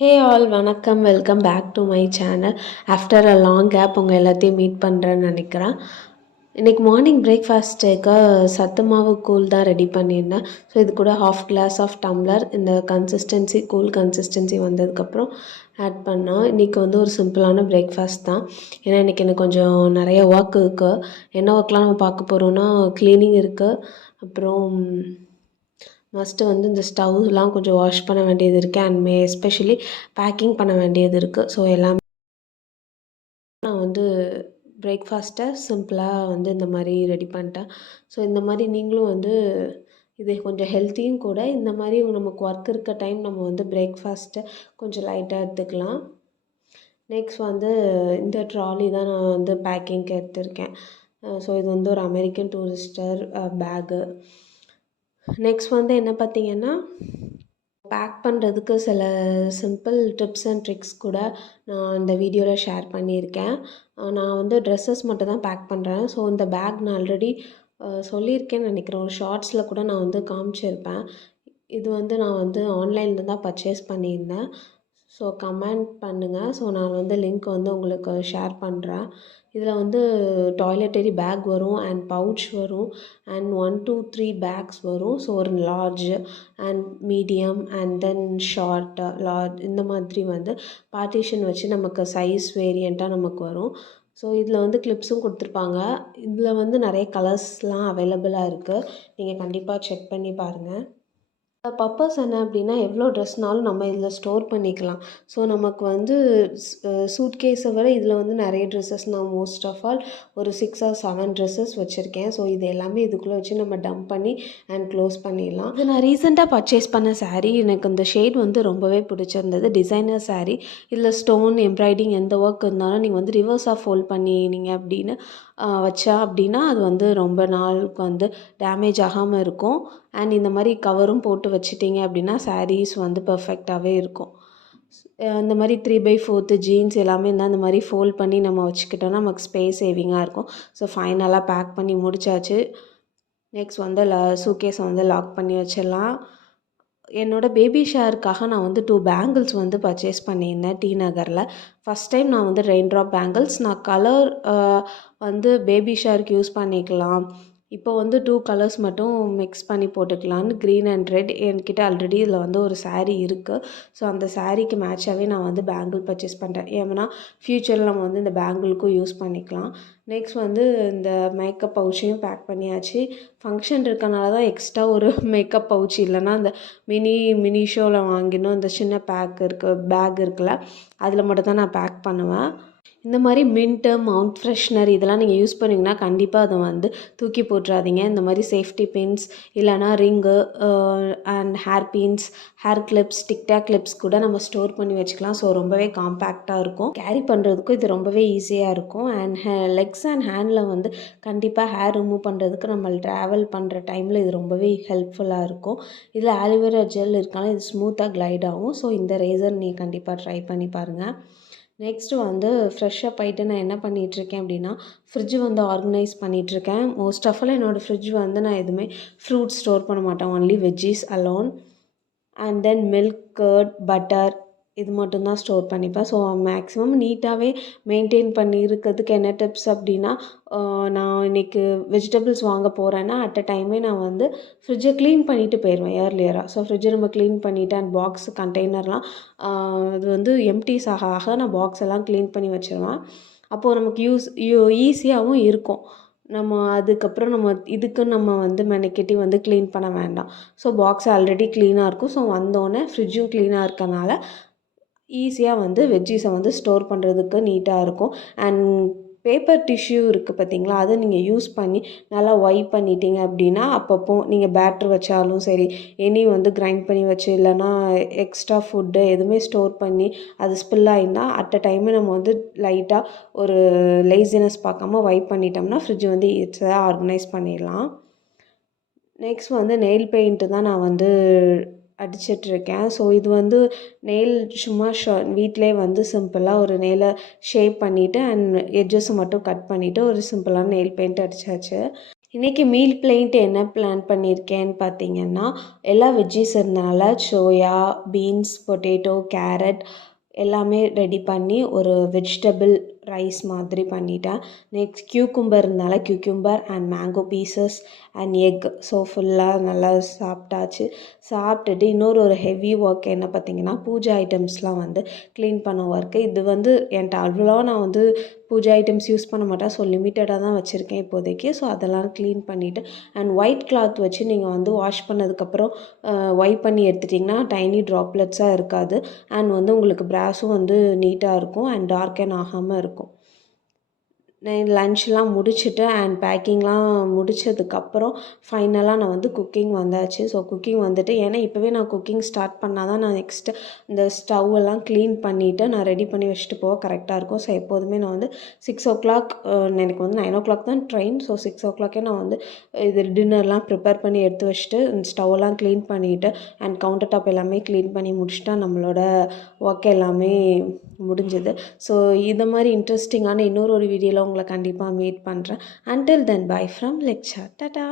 ஹே all வணக்கம், welcome back to my channel. After a long gap உங்கள் எல்லாத்தையும் meet பண்ணுறேன்னு நினைக்கிறேன். இன்றைக்கி மார்னிங் பிரேக்ஃபாஸ்ட்டுக்கு சத்து மாவு கூழ் தான் ரெடி பண்ணியிருந்தேன். ஸோ இது கூட ஹாஃப் கிளாஸ் ஆஃப் டம்ளர் இந்த கன்சிஸ்டன்சி கூழ் கன்சிஸ்டன்சி வந்ததுக்கப்புறம் ஆட் பண்ணோம். இன்றைக்கி வந்து ஒரு சிம்பிளான பிரேக்ஃபாஸ்ட் தான். ஏன்னா இன்றைக்கி எனக்கு கொஞ்சம் நிறைய ஒர்க் இருக்குது. என்ன ஒர்க்லாம் நம்ம பார்க்க போகிறோன்னா க்ளீனிங் இருக்குது, அப்புறம் மஸ்ட்டு வந்து இந்த ஸ்டவ்லாம் கொஞ்சம் வாஷ் பண்ண வேண்டியது இருக்குது, அண்ட் எஸ்பெஷலி பேக்கிங் பண்ண வேண்டியது இருக்குது. ஸோ எல்லாமே நான் வந்து பிரேக்ஃபாஸ்ட்டை சிம்பிளாக வந்து இந்த மாதிரி ரெடி பண்ணிட்டேன். ஸோ இந்த மாதிரி நீங்களும் வந்து இது கொஞ்சம் ஹெல்த்தியும் கூட. இந்த மாதிரி நமக்கு ஒர்க் இருக்க டைம் நம்ம வந்து பிரேக்ஃபாஸ்ட்டை கொஞ்சம் லைட்டாக எடுத்துக்கலாம். நெக்ஸ்ட் வந்து இந்த ட்ராலி தான் நான் வந்து பேக்கிங்க்கு எடுத்திருக்கேன். ஸோ இது வந்து ஒரு அமெரிக்கன் டூரிஸ்டர் பேகு. நெக்ஸ்ட் வந்து என்ன பார்த்தீங்கன்னா, பேக் பண்ணுறதுக்கு சில சிம்பிள் டிப்ஸ் அண்ட் ட்ரிக்ஸ் கூட நான் இந்த வீடியோவில் ஷேர் பண்ணியிருக்கேன். நான் வந்து ட்ரெஸ்ஸஸ் மட்டும் தான் பேக் பண்ணுறேன். ஸோ இந்த பேக் நான் ஆல்ரெடி சொல்லியிருக்கேன்னு நினைக்கிறேன். ஒரு ஷார்ட்ஸில் கூட நான் வந்து காமிச்சிருப்பேன். இது வந்து நான் வந்து ஆன்லைனில் தான் பர்ச்சேஸ் பண்ணியிருந்தேன். ஸோ கமெண்ட் பண்ணுங்கள். ஸோ நான் வந்து லிங்க் வந்து உங்களுக்கு ஷேர் பண்ணுறேன். இதில் வந்து டாய்லெட்டரி பேக் வரும், அண்ட் பவுச் வரும், அண்ட் 1 2 3 பேக்ஸ் வரும். ஸோ ஒரு large and medium and then short large இந்த மாதிரி வந்து பார்ட்டிஷன் வச்சு நமக்கு சைஸ் வேரியண்ட்டாக நமக்கு வரும். ஸோ இதில் வந்து கிளிப்ஸும் கொடுத்துருப்பாங்க. இதில் வந்து நிறைய கலர்ஸ்லாம் அவைலபிளாக இருக்குது. நீங்கள் கண்டிப்பாக செக் பண்ணி பாருங்கள். பர்பஸ் என்ன அப்படின்னா, எவ்வளோ ட்ரெஸ்னாலும் நம்ம இதில் ஸ்டோர் பண்ணிக்கலாம். ஸோ நமக்கு வந்து சூட்கேஸை விட இதில் வந்து நிறைய ட்ரெஸ்ஸஸ் நான் மோஸ்ட் ஆஃப் ஆல் ஒரு 6 or 7 ட்ரெஸ்ஸஸ் வச்சுருக்கேன். ஸோ இது எல்லாமே இதுக்குள்ளே வச்சு நம்ம டம்ப் பண்ணி அண்ட் க்ளோஸ் பண்ணிடலாம். இது நான் ரீசெண்டாக பர்ச்சேஸ் பண்ண சாரீ. எனக்கு இந்த ஷேட் வந்து ரொம்பவே பிடிச்சிருந்தது. டிசைனர் சாரீ. இதில் ஸ்டோன் எம்ப்ராய்டிங் எந்த ஒர்க் இருந்தாலும் நீங்கள் வந்து ரிவர்ஸாக ஃபோல்ட் பண்ணினீங்க அப்படின்னு வச்சா அப்படின்னா அது வந்து ரொம்ப நாளுக்கு வந்து டேமேஜ் ஆகாமல் இருக்கும். அண்ட் இந்த மாதிரி கவரும் போட்டு வச்சிட்டிங்க அப்படின்னா சாரீஸ் வந்து பர்ஃபெக்டாகவே இருக்கும். இந்த மாதிரி 3/4 ஜீன்ஸ் எல்லாமே இருந்தால் இந்த மாதிரி ஃபோல்ட் பண்ணி நம்ம வச்சுக்கிட்டோன்னா நமக்கு ஸ்பேஸ் சேவிங்காக இருக்கும். ஸோ ஃபைனலாக பேக் பண்ணி முடிச்சாச்சு. நெக்ஸ்ட் வந்து சூட்கேஸை வந்து லாக் பண்ணி வச்சிடலாம். என்னோடய பேபி ஷவருக்காக நான் வந்து 2 பேங்கிள்ஸ் வந்து பர்ச்சேஸ் பண்ணியிருந்தேன் டி நகரில். ஃபஸ்ட் டைம் நான் வந்து ரெயின் ட்ராப் பேங்கிள்ஸ். நான் கலர் வந்து பேபி ஷவருக்கு யூஸ் பண்ணிக்கலாம். இப்போ வந்து 2 கலர்ஸ் மட்டும் மிக்ஸ் பண்ணி போட்டுக்கலான்னு க்ரீன் அண்ட் ரெட். என்கிட்ட ஆல்ரெடி இதில் வந்து ஒரு சாரீ இருக்குது. ஸோ அந்த சாரீக்கு மேட்சாகவே நான் வந்து பேங்கிள் பர்ச்சேஸ் பண்ணுறேன். ஏன்னா ஃப்யூச்சரில் நம்ம வந்து இந்த பேங்கிளுக்கும் யூஸ் பண்ணிக்கலாம். நெக்ஸ்ட் வந்து இந்த மேக்கப் பவுச்சையும் பேக் பண்ணியாச்சு. ஃபங்க்ஷன் இருக்கனால தான் எக்ஸ்ட்ரா ஒரு மேக்கப் பவுச், இல்லைனா அந்த மினி ஷோவில் வாங்கினோம் இந்த சின்ன பேக் இருக்குல்ல, அதில் மட்டும் தான் நான் பேக் பண்ணுவேன். இந்த மாதிரி மின்ட்டு, மவுண்ட் ஃப்ரெஷ்னர் இதெல்லாம் நீங்கள் யூஸ் பண்ணிங்கன்னா கண்டிப்பாக அதை வந்து தூக்கி போட்டுறாதீங்க. இந்த மாதிரி சேஃப்டி பின்ஸ் இல்லைனா ring and hair pins, hair clips, tic tac clips கூட நம்ம ஸ்டோர் பண்ணி வச்சுக்கலாம். ஸோ ரொம்பவே காம்பேக்டாக இருக்கும். கேரி பண்ணுறதுக்கும் இது ரொம்பவே ஈஸியாக இருக்கும். அண்ட் லெக்ஸ் அண்ட் ஹேண்டில் வந்து கண்டிப்பாக ஹேர் ரிமூவ் பண்ணுறதுக்கு நம்ம ட்ராவல் பண்ணுற டைமில் இது ரொம்பவே ஹெல்ப்ஃபுல்லாக இருக்கும். இதில் ஆலிவேரா ஜெல் இருக்காலும் இது ஸ்மூத்தாக க்ளைட் ஆகும். ஸோ இந்த ரேசர் நீங்கள் கண்டிப்பாக ட்ரை பண்ணி பாருங்கள். நெக்ஸ்ட்டு வந்து ஃப்ரெஷ்ஷப் ஆகிட்டு நான் என்ன பண்ணிகிட்ருக்கேன் அப்படின்னா, ஃப்ரிட்ஜ் வந்து ஆர்கனைஸ் பண்ணிகிட்ருக்கேன். மோஸ்ட் ஆஃப் ஆல் என்னோடய ஃப்ரிட்ஜ் வந்து நான் எதுவுமே ஃப்ரூட்ஸ் ஸ்டோர் பண்ண மாட்டேன். Only veggies alone. And then milk, curd, butter இது மட்டும்தான் ஸ்டோர் பண்ணிப்பேன். ஸோ மேக்ஸிமம் நீட்டாகவே மெயின்டைன் பண்ணி இருக்கிறதுக்கு என்ன டிப்ஸ் அப்படின்னா, நான் இன்றைக்கி வெஜிடபிள்ஸ் வாங்க போகிறேன்னா அட் அ டைமே நான் வந்து ஃப்ரிட்ஜை க்ளீன் பண்ணிவிட்டு போயிடுவேன் ஏர்லியராக. ஸோ ஃப்ரிட்ஜை நம்ம க்ளீன் பண்ணிவிட்டு அண்ட் பாக்ஸ் கண்டெய்னர்லாம் இது வந்து எம்டிஸ் ஆக நான் பாக்ஸ் எல்லாம் க்ளீன் பண்ணி வச்சுருவேன். அப்போது நமக்கு ஈஸியாகவும் இருக்கும். நம்ம அதுக்கப்புறம் நம்ம வந்து மெனக்கெட்டி வந்து க்ளீன் பண்ண வேண்டாம். ஸோ பாக்ஸ் ஆல்ரெடி க்ளீனாக இருக்கும். ஸோ வந்தோடனே ஃப்ரிட்ஜும் க்ளீனாக இருக்கனால ஈஸியாக வந்து வெஜ்ஜீஸை வந்து ஸ்டோர் பண்ணுறதுக்கு நீட்டாக இருக்கும். அண்ட் பேப்பர் டிஷ்யூ இருக்குது பார்த்தீங்களா, அதை நீங்கள் யூஸ் பண்ணி நல்லா வைப் பண்ணிட்டீங்க அப்படின்னா அப்பப்போ நீங்கள் பேட்டர் வச்சாலும் சரி, வந்து கிரைண்ட் பண்ணி வச்சு இல்லைனா எக்ஸ்ட்ரா ஃபுட்டு எதுவுமே ஸ்டோர் பண்ணி அது ஸ்பில் ஆகிருந்தால் அட் அ டைமு நம்ம வந்து லைட்டாக ஒரு லேசினஸ் பார்க்காம வைப் பண்ணிட்டோம்னா ஃப்ரிட்ஜ் வந்து ஈஸியாக ஆர்கனைஸ் பண்ணிடலாம். நெக்ஸ்ட் வந்து நெயில் பெயிண்ட்டு தான் நான் வந்து அடிச்சிட்ருக்கேன். ஸோ இது வந்து நெயில் சும்மா வீட்டிலே வந்து சிம்பிளாக ஒரு நெயிலை ஷேப் பண்ணிவிட்டு அண்ட் எட்ஜஸை மட்டும் கட் பண்ணிவிட்டு ஒரு சிம்பிளான நெயில் பெயிண்ட் அடித்தாச்சு. இன்றைக்கி மீல் பிளேன்ட்டு என்ன பிளான் பண்ணியிருக்கேன்னு பார்த்தீங்கன்னா, எல்லா வெஜ்ஜீஸ் இருந்தனால சோயா, பீன்ஸ், பொட்டேட்டோ, கேரட் எல்லாமே ரெடி பண்ணி ஒரு வெஜிடபிள் ரைஸ் மாதிரி பண்ணிட்டேன். நெக்ஸ்ட் இருந்தனால cucumber and mango pieces and egg. So ஃபுல்லாக நல்லா சாப்பிட்டாச்சு. சாப்பிட்டுட்டு இன்னொரு ஒரு ஹெவி ஒர்க் என்ன பார்த்தீங்கன்னா, பூஜை ஐட்டம்ஸ்லாம் வந்து க்ளீன் பண்ண ஒர்க்கு. இது வந்து என்கிட்ட அவ்வளோவா நான் வந்து பூஜை ஐட்டம்ஸ் யூஸ் பண்ண மாட்டேன். ஸோ லிமிட்டடாக தான் வச்சுருக்கேன் இப்போதைக்கு. ஸோ அதெல்லாம் க்ளீன் பண்ணிவிட்டு அண்ட் ஒயிட் கிளாத் வச்சு நீங்கள் வந்து வாஷ் பண்ணதுக்கப்புறம் வைப் பண்ணி எடுத்துட்டிங்கன்னா டைனி ட்ராப்லெட்ஸாக இருக்காது. அண்ட் வந்து உங்களுக்கு ப்ராஸும் வந்து நீட்டாக இருக்கும் அண்ட் டார்க்கன் ஆகாமல் இருக்கும். நான் லன்ச்லாம் முடிச்சுட்டு அண்ட் பேக்கிங்லாம் முடித்ததுக்கப்புறம் ஃபைனலாக நான் வந்து குக்கிங் வந்தாச்சு. ஸோ குக்கிங் வந்துட்டு ஏன்னா இப்போவே நான் குக்கிங் ஸ்டார்ட் பண்ணால் தான் நான் நெக்ஸ்ட்டு இந்த ஸ்டவ் எல்லாம் க்ளீன் பண்ணிவிட்டு நான் ரெடி பண்ணி வச்சுட்டு போக கரெக்டாக இருக்கும். ஸோ எப்போதுமே நான் வந்து 6:00 எனக்கு வந்து 9:00 தான் ட்ரெயின். ஸோ 6:00 நான் வந்து இது டின்னர்லாம் ப்ரிப்பேர் பண்ணி எடுத்து வச்சுட்டு ஸ்டவ்வெல்லாம் க்ளீன் பண்ணிவிட்டு அண்ட் கவுண்டர் டாப் எல்லாமே க்ளீன் பண்ணி முடிச்சுட்டா நம்மளோட ஒர்க் எல்லாமே முடிஞ்சுது. ஸோ இந்த மாதிரி இன்ட்ரெஸ்டிங்கான இன்னொரு வீடியோவில் உங்களை கண்டிப்பாக மீட் பண்ணுறேன். Until then by from lecture. Tata.